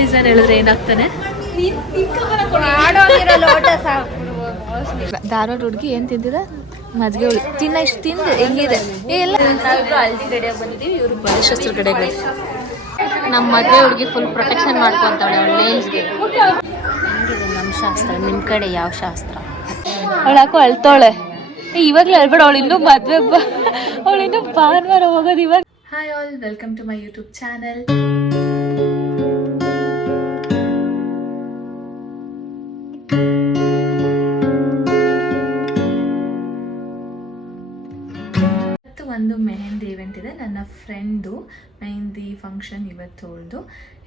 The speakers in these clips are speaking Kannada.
ಡಿಸೈನ್ ಹೇಳಿದ್ರೆ ಏನಾಗ್ತಾನೆ? ಧಾರವಾಡ ಹುಡುಗಿ ಏನ್ ತಿಂದಿದೆ? ಮಜ್ಜಿಗೆ ಹುಳಿ ತಿನ್ನ ಇಷ್ಟು ತಿಂದು ಹೆಂಗಿದೆ ಎಲ್ಲ. ನಾವಿಬ್ರು ಹಲ್ದಿ ಗಡಿಯಾಗಿ ಬಂದಿದ್ದೀವಿ, ಇವ್ರು ಬಳೆ ಶಾಸ್ತ್ರ ಗಡಿಯಾಗಿ. ನಮ್ಮ ಮದುವೆ ಹುಡುಗಿ ಫುಲ್ ಪ್ರೊಟೆಕ್ಷನ್ ಮಾಡ್ಕೊಂತಾಳೆ ಅವಳು ನೇಲ್ಸ್ಗೆ. ಹೆಂಗಿದೆ ನಮ್ಮ ಶಾಸ್ತ್ರ? ನಿಮ್ಮ ಕಡೆ ಯಾವ ಶಾಸ್ತ್ರ? ಅವಳು ಯಾಕೋ ಅಳ್ತಾಳೆ. ಇವಾಗಲೇ ಅಳ್ಬೇಡ, ಅವಳು ಇನ್ನೂ ಮದುವೆ ಅವಳು ಇನ್ನೂ ಭಾನುವಾರ ಹೋಗೋದು ಇವಾಗ. Hi all, welcome to my YouTube channel. ಒಂದು ಮೆಹಂದಿ ಇವೆಂಟ್ ಇದೆ. ನನ್ನ ಫ್ರೆಂಡು ಮೆಹಂದಿ ಫಂಕ್ಷನ್ ಇವತ್ತು ಅವಳದು.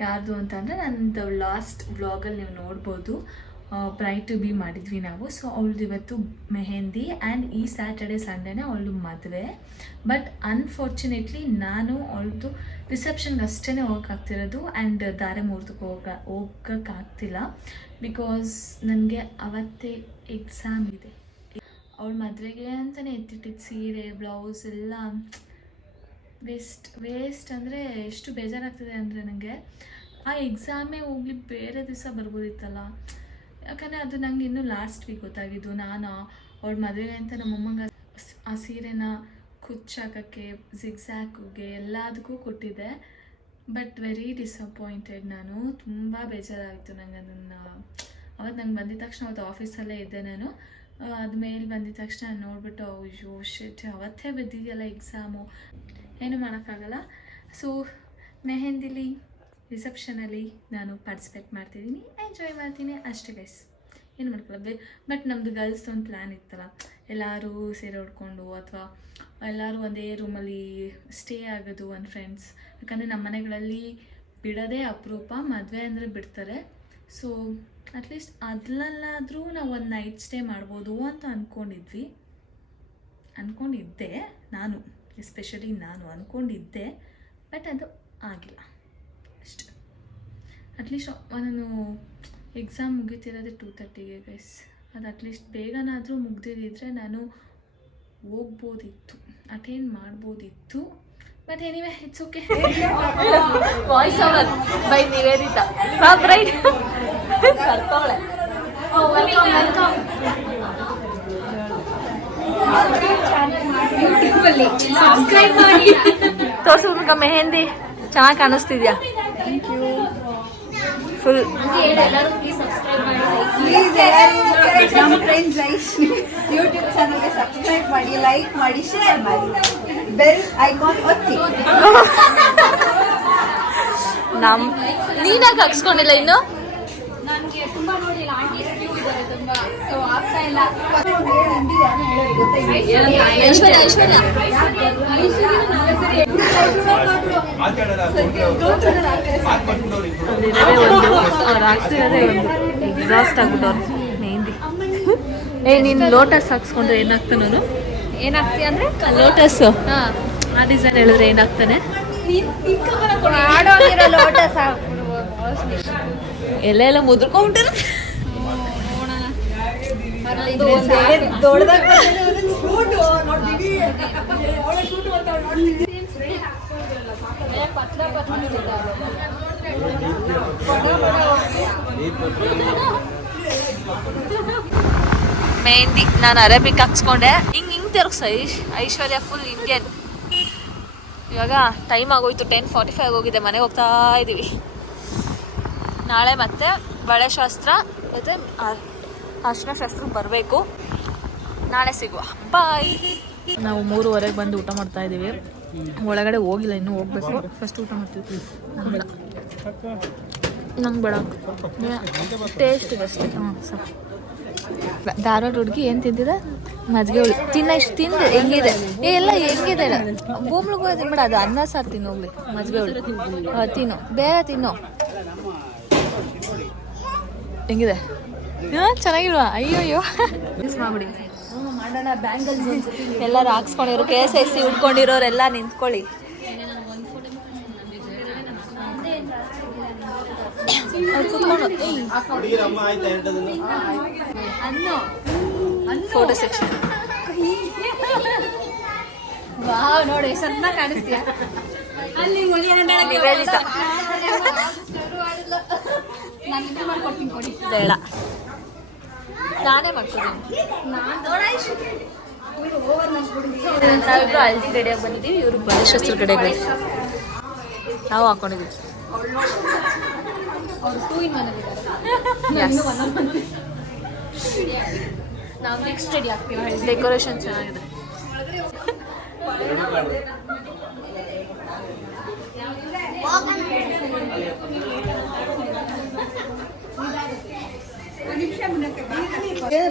ಯಾರ್ದು ಅಂತ ಅಂದರೆ ನನ್ನದು ಲಾಸ್ಟ್ ವ್ಲಾಗಲ್ಲಿ ನೀವು ನೋಡ್ಬೋದು, ಬ್ರೈಡ್ ಟು ಬಿ ಮಾಡಿದ್ವಿ ನಾವು. ಸೊ ಅವಳದು ಇವತ್ತು ಮೆಹಂದಿ ಆ್ಯಂಡ್ ಈ ಸ್ಯಾಟರ್ಡೆ ಸಂಡೇನೇ ಅವಳದು ಮದುವೆ. ಬಟ್ ಅನ್ಫಾರ್ಚುನೇಟ್ಲಿ ನಾನು ಅವಳದು ರಿಸೆಪ್ಷನ್ಗೆ ಅಷ್ಟೇ ಹೋಗೋಕ್ಕಾಗ್ತಿರೋದು ಆ್ಯಂಡ್ ಧಾರೆ ಮುಹೂರ್ತಕ್ಕೆ ಹೋಗೋಕ್ಕಾಗ್ತಿಲ್ಲ. ಬಿಕಾಸ್ ನನಗೆ ಅವತ್ತೇ ಎಕ್ಸಾಮ್ ಇದೆ. ಅವಳ ಮದುವೆಗೆ ಅಂತಲೇ ಎತ್ತಿಟ್ಟಿದ್ದು ಸೀರೆ ಬ್ಲೌಸ್ ಎಲ್ಲ ವೇಸ್ಟ್ ಅಂದರೆ ಎಷ್ಟು ಬೇಜಾರಾಗ್ತಿದೆ ಅಂದರೆ ನನಗೆ. ಆ ಎಕ್ಸಾಮೇ ಹೋಗ್ಲಿ ಬೇರೆ ದಿವಸ ಬರ್ಬೋದಿತ್ತಲ್ಲ. ಯಾಕಂದರೆ ಅದು ನನಗೆ ಇನ್ನೂ ಲಾಸ್ಟ್ ವೀಕ್ ಗೊತ್ತಾಗಿದ್ದು. ನಾನು ಅವಳ ಮದುವೆಗೆ ಅಂತ ನಮ್ಮಮ್ಮಂಗೆ ಆ ಸೀರೆನ ಕುಚ್ಚಾಕೋಕ್ಕೆ ಜಿಗ್ಜ್ಯಾಕ್ಗೆ ಎಲ್ಲದಕ್ಕೂ ಕೊಟ್ಟಿದ್ದೆ. But very disappointed. ನಾನು ತುಂಬ ಬೇಜಾರಾಯಿತು ನಂಗೆ ಅದನ್ನು. ಅವತ್ತು ನಂಗೆ ಬಂದಿದ ತಕ್ಷಣ ಅವತ್ತು ಆಫೀಸಲ್ಲೇ ಇದ್ದೆ ನಾನು. ಅದು ಮೇಲೆ ಬಂದಿದ ತಕ್ಷಣ ನೋಡಿಬಿಟ್ಟು ಅಯ್ಯೋ ಶಿಟ್, ಅವತ್ತೇ ಬಿದ್ದಿದೆಯಲ್ಲ ಎಕ್ಸಾಮು, ಏನು ಮಾಡೋಕ್ಕಾಗಲ್ಲ. ಸೊ ಮೆಹಂದಿಲಿ ರಿಸೆಪ್ಷನಲ್ಲಿ ನಾನು ಪಾರ್ಟಿಸಿಪೇಟ್ ಮಾಡ್ತಿದ್ದೀನಿ, ಎಂಜಾಯ್ ಮಾಡ್ತೀನಿ ಅಷ್ಟೇ ಗೈಸ್, ಏನು ಮಾಡ್ಕೊಳ್ಳೋದು. ಬಟ್ ನಮ್ಮದು ಗರ್ಲ್ಸ್ದು ಒಂದು ಪ್ಲ್ಯಾನ್ ಇತ್ತಲ್ಲ, ಎಲ್ಲರೂ ಸೇರಿ ಹೊಡ್ಕೊಂಡು ಅಥವಾ ಎಲ್ಲರೂ ಒಂದೇ ರೂಮಲ್ಲಿ ಸ್ಟೇ ಆಗೋದು ಒಂದು ಫ್ರೆಂಡ್ಸ್. ಯಾಕಂದರೆ ನಮ್ಮ ಮನೆಗಳಲ್ಲಿ ಬಿಡೋದೇ ಅಪರೂಪ, ಮದುವೆ ಅಂದರೆ ಬಿಡ್ತಾರೆ. ಸೊ ಅಟ್ಲೀಸ್ಟ್ ಅದರಲ್ಲಾದರೂ ನಾವು ಒಂದು ನೈಟ್ ಸ್ಟೇ ಮಾಡ್ಬೋದು ಅಂತ ಅಂದ್ಕೊಂಡಿದ್ದೆ ನಾನು, ಎಸ್ಪೆಷಲಿ ನಾನು ಅಂದ್ಕೊಂಡಿದ್ದೆ. ಬಟ್ ಅದು ಆಗಿಲ್ಲ ಅಷ್ಟೆ. ಅಟ್ಲೀಸ್ಟ್ ನಾನು ಎಕ್ಸಾಮ್ ಮುಗಿತಿರೋದೇ 2:30ಗೆ ಗೈಸ್. ಅದು ಅಟ್ಲೀಸ್ಟ್ ಬೇಗನಾದರೂ ಮುಗ್ದಿದ್ದಿದ್ರೆ ನಾನು ಹೋಗ್ಬೋದಿತ್ತು, ಅಟೆಂಡ್ ಮಾಡ್ಬೋದಿತ್ತು. But anyway it's okay. Voice over by Nivedita. Bride ಕರ್ತಾಳೆ. ಯೂಟ್ಯೂಬಲ್ಲಿ ಸಬ್ಸ್ಕ್ರೈಬ್ ಮಾಡಿ. ತೋರ್ಸೋದಕ್ಕೆ ಮೆಹಂದಿ ಚೆನ್ನಾಗಿ ಕಾಣಿಸ್ತಿದ್ಯಾ? Thank you. ಫುಲ್ ಎಲ್ಲರೂ ಪ್ಲೀಸ್ ಸಬ್ಸ್ಕ್ರೈಬ್ ಮಾಡಿ. ಪ್ಲೀಸ್ ಎಲ್ಲರೂ ನಮ್ಮ ಫ್ರೆಂಡ್ಸ್ ಐಶ್ನಿ ಯೂಟ್ಯೂಬ್ ಚಾನಲ್ಗೆ ಸಬ್ಸ್ಕ್ರೈಬ್ ಮಾಡಿ, ಲೈಕ್ ಮಾಡಿ, ಶೇರ್ ಮಾಡಿ, ಬೆಲ್ ಐಕಾನ್ ಒತ್ತಿ. ನೀನಾಗ ಹಾಕ್ಸ್ಕೊಂಡಿಲ್ಲ ಇನ್ನು? ನನಗೆ ತುಂಬ ನೋಡಿಲ್ಲ, ಆಂಟೀಸ್ ಕ್ಯೂ ಇದ್ದಾರೆ ತುಂಬ, ಸೊ ಆಗ್ತಾ ಇಲ್ಲ. ಐಶ್ವರ್ಯ ಎಕ್ಸಾಸ್ಟ್ ಆಗ್ಬಿಟ್ಟವ್ರು ಮೆಹಂದಿ. ನೀನು ಲೋಟಸ್ ಹಾಕ್ಸ್ಕೊಂಡ್ರೆ ಏನಾಗ್ತಾನೆ? ನಾನು ಏನಾಗ್ತೀಯ ಅಂದರೆ ಲೋಟಸ್ಸು. ಆ ಡಿಸೈನ್ ಹೇಳಿದ್ರೆ ಏನಾಗ್ತಾನೆ? ಲೋಟಸ್ ಎಲ್ಲ ಮುದ್ರಕೊಂಡ್ಬಿಟ್ಟಾರ. ಮೆಹಂದಿ ನಾನು ಅರೇಬಿಕ್ ಹಾಕ್ಸ್ಕೊಂಡೆ. ಹಿಂಗೆ ತಿರ್ಗ್ಸ ಐಶ್ವರ್ಯ ಫುಲ್ ಇಂಡಿಯನ್. ಇವಾಗ ಟೈಮ್ ಆಗೋಯ್ತು, 10:45 ಆಗೋಗಿದೆ. ಮನೆಗೆ ಹೋಗ್ತಾ ಇದ್ದೀವಿ. ನಾಳೆ ಮತ್ತೆ ಬಳೆ ಶಾಸ್ತ್ರ ಮತ್ತು ಅರ್ಶಿನ ಶಾಸ್ತ್ರಕ್ಕೆ ಬರಬೇಕು. ನಾಳೆ ಸಿಗುವ, ಬಾಯ್. ನಾವು 3:15 ಬಂದು ಊಟ ಮಾಡ್ತಾ ಇದ್ದೀವಿ. ಒಳಗಡೆ ಹೋಗಿಲ್ಲ, ಇನ್ನೂ ಹೋಗ್ಬೇಕು. ಫಸ್ಟ್ ಊಟ ಮಾಡ್ತೀವಿ. ನಂಗೆ ಬೇಡ, ಟೇಸ್ಟಿಗೆ ಅಷ್ಟೇ. ಸರ್ ಧಾರವಾಡ ಹುಡುಗಿ ಏನು ತಿಂದಿದೆ? ಮಜ್ಜಿಗೆ ಹುಳಿ ತಿನ್ನ ಇಷ್ಟು ತಿಂದು ಹೆಂಗಿದೆ ಎಲ್ಲ ಹೆಂಗಿದೆ? ಭೂಮಿಗೆ ಹೋಗೋದು ಬೇಡ, ಅದು ಅನ್ನ ಸಾರು ತಿನ್ನೋಗ್ಲಿ. ಮಜ್ಜಿಗೆ ಹುಳಿ ತಿನ್ನು, ಬೇಗ ತಿನ್ನು. ಹೆಂಗಿದೆ? ಚೆನ್ನಾಗಿಲ್ವಾ? ಅಯ್ಯೋ ಮಾಡ್ಬಿಡಿ. ಮಾಡೋಣ. ಬ್ಯಾಂಗಲ್ಸ್ ಎಲ್ಲರೂ ಹಾಕ್ಸ್ಕೊಂಡಿರೋ, KSIC ಉಟ್ಕೊಂಡಿರೋರೆಲ್ಲ ನಿಂತ್ಕೊಳ್ಳಿ. Photo section. ವಾವ್, ನೋಡಿ ಸಣ್ಣ ಕಾಣಿಸ್ತೀಯ ಅಲ್ಲಿ. ನಿವೇದಿತಾ ಬೇಡ, ನಾನೇ ಮಾಡ್ಕೊತೀನಿ. ನಾವಿಬ್ರು ಹಲ್ದಿ ರೆಡಿಯಾಗಿ ಬಂದಿದ್ದೀವಿ, ಇವರು ಬಲಿಶಸ್ತ್ರ ಕಡೆಗೆ ನಾವು ಹಾಕೊಂಡಿದ್ದೀವಿ. ನಾವು ನೆಕ್ಸ್ಟ್ ರೆಡಿ ಆಗ್ತೀವಿ. ಡೆಕೋರೇಷನ್ ಚೆನ್ನಾಗಿದೆ.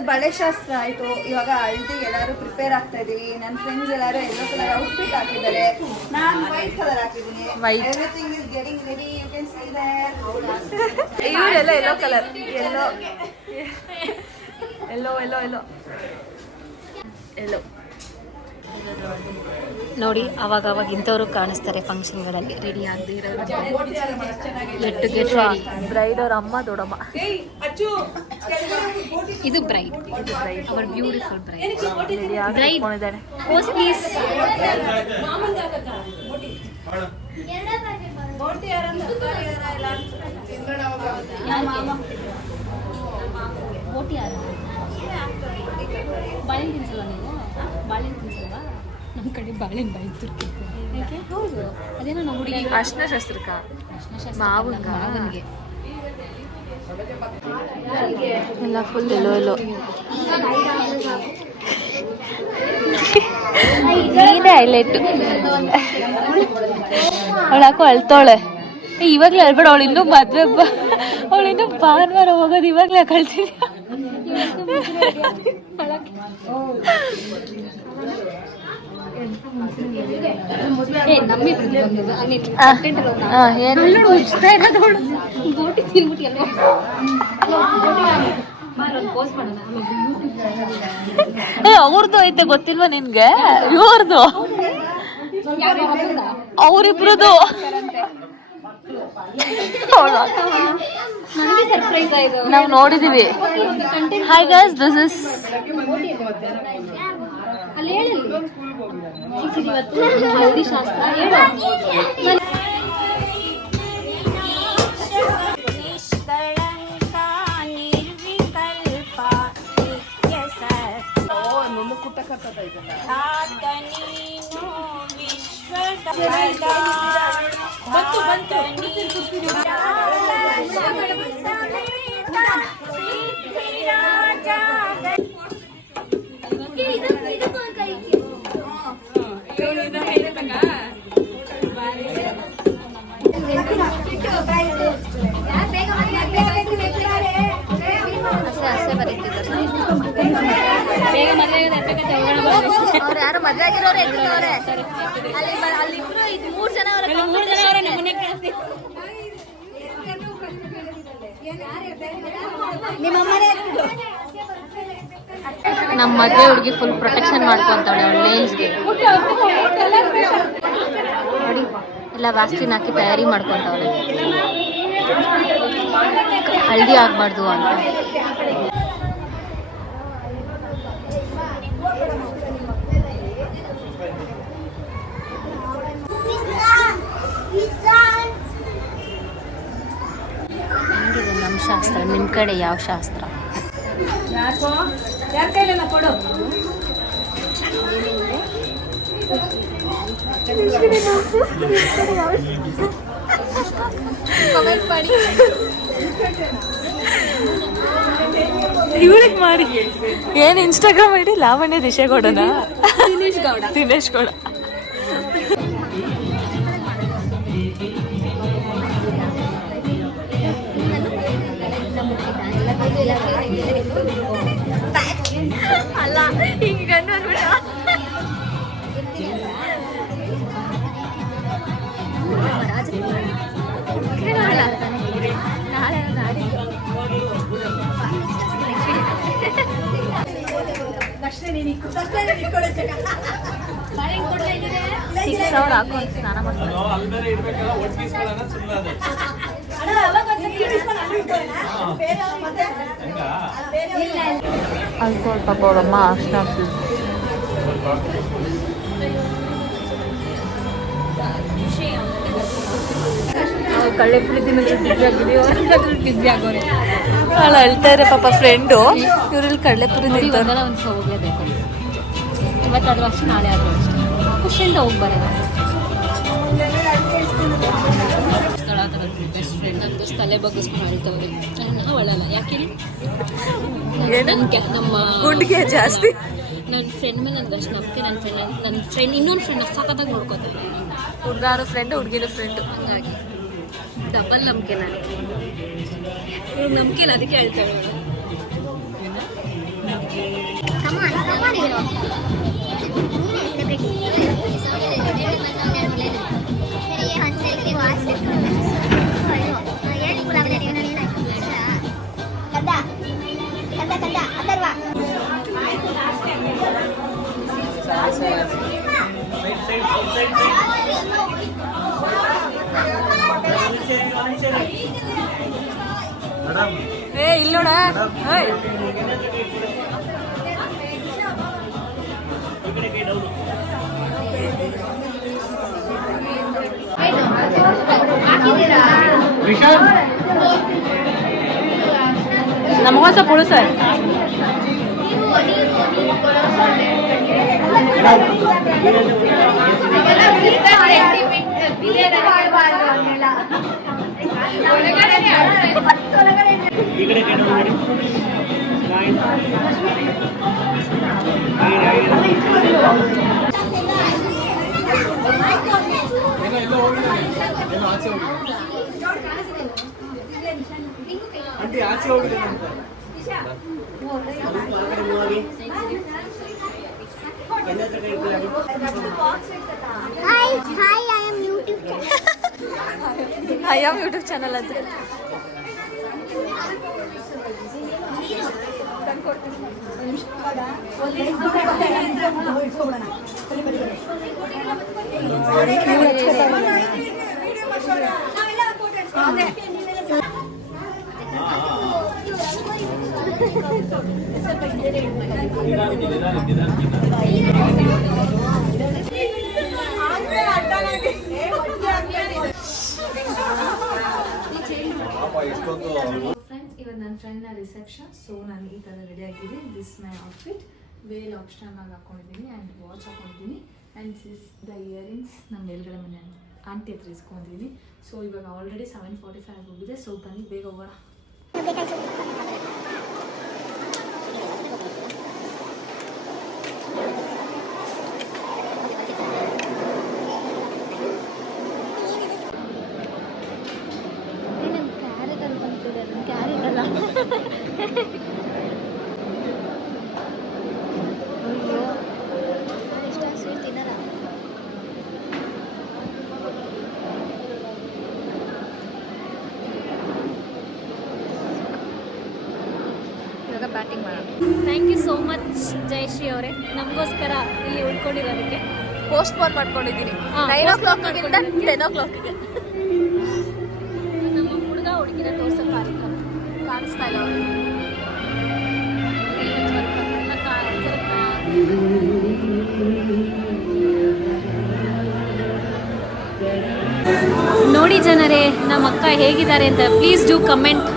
ಬಳೆ ಶಾಸ್ತ್ರ ಆಯ್ತು. ಇವಾಗ ಹಳ್ದಿಗೆ ಎಲ್ಲರೂ ಪ್ರಿಪೇರ್ ಆಗ್ತಾ ಇದೀವಿ. ನನ್ನ ಫ್ರೆಂಡ್ಸ್ ಎಲ್ಲರೂ ಯೆಲ್ಲೋ ಕಲರ್ ಔಟ್ಫಿಟ್ ಹಾಕಿದ್ದಾರೆ, ನಾನು ವೈಟ್ ಕಲರ್ ಹಾಕಿದ್ದೀನಿ. Everything is getting ready, you can see that. ಇವರೆಲ್ಲ ಯೆಲ್ಲೋ ಕಲರ್, ಯೆಲ್ಲೋ ಎಲ್ಲೋ ಎಲ್ಲೋ ಎಲ್ಲೋ ಎಲ್ಲೋ ನೋಡಿ. ಅವಾಗ ಇಂಥವ್ರು ಕಾಣಿಸ್ತಾರೆ ಫಂಕ್ಷನ್ಗಳಲ್ಲಿ ರೆಡಿ ಆಗದೆ ಇರೋದು. ಬ್ರೈಡ್ ಅವ್ರ ಅಮ್ಮ ದೊಡ್ಡಮ್ಮ. ಇದು bride, our beautiful bride. Pose please. ಬಾಳೆಹಣ್ಣು ತಿನ್ಸಲ್ವಾ ನೀವು? ಬಾಳೆಹಣ್ಣು ತಿನ್ಸಲ್ವಾ? ನಮ್ಮ ಕಡೆ ಬಾಳೆಹಣ್ಣು ಬಾಯಿ ತುರ್ಕಿರ್ತಾರೆ. ಹೌದು, ಅದೇನೋ ನಮ್ಮ ಹುಡುಗಿ ಅರ್ಶಿನ ಶಾಸ್ತ್ರಕ್ಕ ಮಾವನಿಗೆ ಎಲ್ಲ ಫುಲ್ ಎಲ್ಲೋ ಎಲ್ಲೋ. ನೀನೇ ಹೈಲೈಟು. ಅವಳು ಹಾಕೋ ಅಳ್ತಾವಳೆ. ಇವಾಗಲೇ ಅಳ್ಬೇಡ, ಅವಳು ಇನ್ನೂ ಮದುವೆ ಅವಳು ಇನ್ನೂ ಭಾನುವಾರ ಹೋಗೋದು, ಇವಾಗಲೇ ಕಳ್ತೀನಿ. ಅವ್ರದ್ದು ಐತೆ ಗೊತ್ತಿಲ್ವಾ ನಿನ್ಗೆ? ಇವ್ರದ್ದು, ಅವ್ರಿಬ್ರದು. ನಾವು ನೋಡಿದೀವಿ. ಹಾಯ್ ಗೈಸ್, ದಿಸ್ ಇಸ್ ಹಲ್ದಿ ಶಾಸ್ತ್ರ. ಅವ್ರು ಯಾರು ಮದುವೆ ಆಗಿರೋರು ಎತ್ತಿನವ್ರೆ. ಅಲ್ಲಿಬ್ರು 3 ಜನ ನಮ್ಮ ಮದುವೆ ಹುಡುಗಿ ಫುಲ್ ಪ್ರೊಟೆಕ್ಷನ್ ಮಾಡ್ಕೊಂತಾಳೆ ಅವಳ ರೇಂಜ್ಗೆ. ನೋಡಿ, ಎಲ್ಲ ವ್ಯಾಕ್ಸಿನ್ ಹಾಕಿ ತಯಾರಿ ಮಾಡ್ಕೊಂತಾವಳೆ, ಹಲ್ದಿ ಆಗ್ಬಾರ್ದು ಅಂತ. ಹೆಂಗಿದೆ ನಮ್ಮ ಶಾಸ್ತ್ರ? ನಿಮ್ಮ ಕಡೆ ಯಾವ ಶಾಸ್ತ್ರ? ಕಮೆಂಟ್ ಮಾಡಿ. ಇವಳಿಗೆ ಮಾಡಿ ಏನು ಇನ್ಸ್ಟಾಗ್ರಾಮ್ ಐಡಿ? ಲಾವಣ್ಯ ದಿಶೆಗೌಡನ? ದಿನೇಶ್ ಗೌಡ. ಅಲ್ಲ, ಹಿಂಗೆ ಗಂಡು ಅಂದ್ಬಿಡ. ಹಾಕೊಂಡು ಸ್ನಾನ ಮಾಡ್ತಾರೆ. ಆಲ್ಕೋಹಾಲ್ ಪಾಪ ಅವರಮ್ಮ ಅರ್ಶಿನ ಹಾಕ್ತಿದ್ರು. ಕಳ್ಳೆ ಪ್ರೀತಿನಲ್ಲಿ ಬಿಸಿ ಆಗಿದ್ದೀವಿ ಬಿಸಿ ಆಗೋರೆ ಅಲ್ಲಿ ಅಳ್ತಾರೆ ಪಾಪ ಫ್ರೆಂಡು. ಇವ್ರಲ್ಲಿ ಕಡಲೆಪುರಿ ನೋಡಿ ಒಂದಲ್ಲ ಒಂದು ದಿವಸ ಹೋಗ್ಲೇಬೇಕು. ಇವತ್ತಾದ್ರೂ ಅಷ್ಟು ನಾಳೆ ಆದರೂ ಅಷ್ಟೇ ಖುಷಿಯಿಂದ ಹೋಗಿ ಬರೋಣ. ಬೆಸ್ಟ್ ಫ್ರೆಂಡ್ ನಂದು ತಲೆ ಬಗ್ಗಿಸ್ಕೊಂಡು ಅಳ್ತವ್ರೆ. ನಾವು ಅಳಲ್ಲ ಯಾಕೆ ನಮ್ಮ ಗುಂಡಿಗೆ ಜಾಸ್ತಿ. ನನ್ನ ಫ್ರೆಂಡ್ ಮೇಲೆ ನನಗೆ ಅಷ್ಟು ನಂಬಿಕೆ. ನನ್ನ ಫ್ರೆಂಡ್ ಇನ್ನೊಂದು ಫ್ರೆಂಡ್ ಸಖತ್ತಾಗಿ ನೋಡ್ಕೋತಾರೆ. ಹುಡುಗಾರು ಫ್ರೆಂಡು ಹುಡುಗಿನ ಫ್ರೆಂಡು ಹಂಗಾಗಿ ಡಬಲ್ ನಂಬಿಕೆ ನನಗೆ. ಇವ್ರಿಗೆ ನಂಬಿಕೆ ಇಲ್ಲ ಅದಕ್ಕೆ ಹೇಳ್ತಾಳೆ. ಏ ಇಲ್ಲೋಡ ನಮಗೋಸ ಪುಳು sir I am YouTube channel ಅದು. ಫ್ರೆಂಡ್ಸ್, ಇವತ್ತು ನನ್ನ ಫ್ರೆಂಡ್ನ ರಿಸೆಪ್ಷನ್. ಸೊ ನಾನು ಈ ಥರ ರೆಡಿ ಆಗಿದ್ದೀನಿ. This my outfit. Veil option ಆಗಿ ಹಾಕೊಂಡಿದ್ದೀನಿ ಆ್ಯಂಡ್ ವಾಚ್ ಹಾಕೊಂಡಿದ್ದೀನಿ ಆ್ಯಂಡ್ ದಿಸ್ ದ ಇಯರಿಂಗ್ಸ್ ನಮ್ಮ ಮೇಲ್ಗಡೆ ಮನೆ ಆಂಟಿ ಹತ್ರ ಇಸ್ಕೊಂಡಿದ್ದೀನಿ. ಸೊ ಇವಾಗ ಆಲ್ರೆಡಿ 7:45 ಆಗೋಗಿದೆ. ಸೊ ಬನ್ನಿ ಬೇಗ ಹೋಗೋಣ. ಬ್ಯಾಟಿಂಗ್ ಮಾಡೋಣ. Thank you so much Jayashree ಅವರೇ, ನಮಗೋಸ್ಕರ ಇಲ್ಲಿ ಉಳ್ಕೊಂಡಿರೋದಕ್ಕೆ. ಪೋಸ್ಟ್ಪೋನ್ ಮಾಡ್ಕೊಂಡಿದ್ದೀನಿ. ಹಾ, 9 postpone o'clock 10 o'clock. ನಮ್ಮ ಹುಡುಗ ಹುಡುಗಿನ ತೋರ್ಸೋ ಕಾರ್ಯಕ್ರಮ ಕಾಣಿಸ್ತಾ ಇಲ್ಲ ಅವ್ರು. ನೋಡಿ ಜನರೇ, ನಮ್ಮ ಅಕ್ಕ ಹೇಗಿದ್ದಾರೆ ಅಂತ please do comment.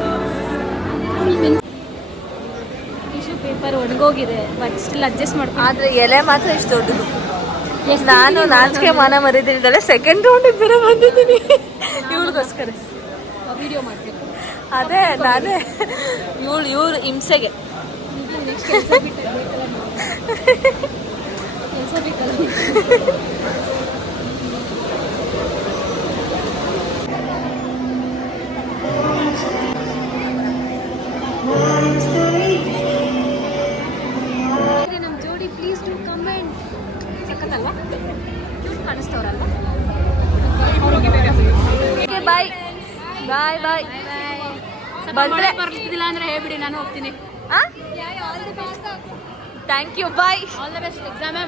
Tissue paper ಒಣಗೋಗಿದೆ, ಬಟ್ ಸ್ಟಿಲ್ ಅಡ್ಜಸ್ಟ್ ಮಾಡ್ಕೊ. ಆದ್ರೆ ಎಲೆ ಮಾತ್ರ ಇಷ್ಟು ದೊಡ್ಡದು. ನಾನು ನಾಚಿಕೆ ಮಾನ ಮರಿದಿದ್ದಲ್ಲ, ಸೆಕೆಂಡ್ ರೌಂಡಿಗೆ ಬೇರೆ ಬಂದಿದ್ದೀನಿ ಇವಳಿಗೋಸ್ಕರ ವಿಡಿಯೋ ಮಾಡ್ಬೇಕು. ಅದೇ ನಾನೇ ಇವ್ರು ಹಿಂಸೆಗೆ. ನೆಕ್ಸ್ಟ್ ಕೆಲಸ ಬೇಕಲ್ಲ. ನಮ್ಮ ಜೋಡಿ ಪ್ಲೀಸ್ ಡೂ ಕಮೆಂಟ್. ಸಕ್ಕತ್ತಲ್ವಾ? ಕ್ಯೂಟ್ ಕಾಣಿಸ್ತವ್ರಲ್ವಾ? Bye bye bye. ಬಂದ್ರೆ ಬರ್ತಿದ್ದಿಲ್ಲ ಅಂದ್ರೆ ಹೇಳ್ಬಿಡಿ, ನಾನು ಹೋಗ್ತೀನಿ. Thank you, bye. All the best. ಎಕ್ಸಾಮೇ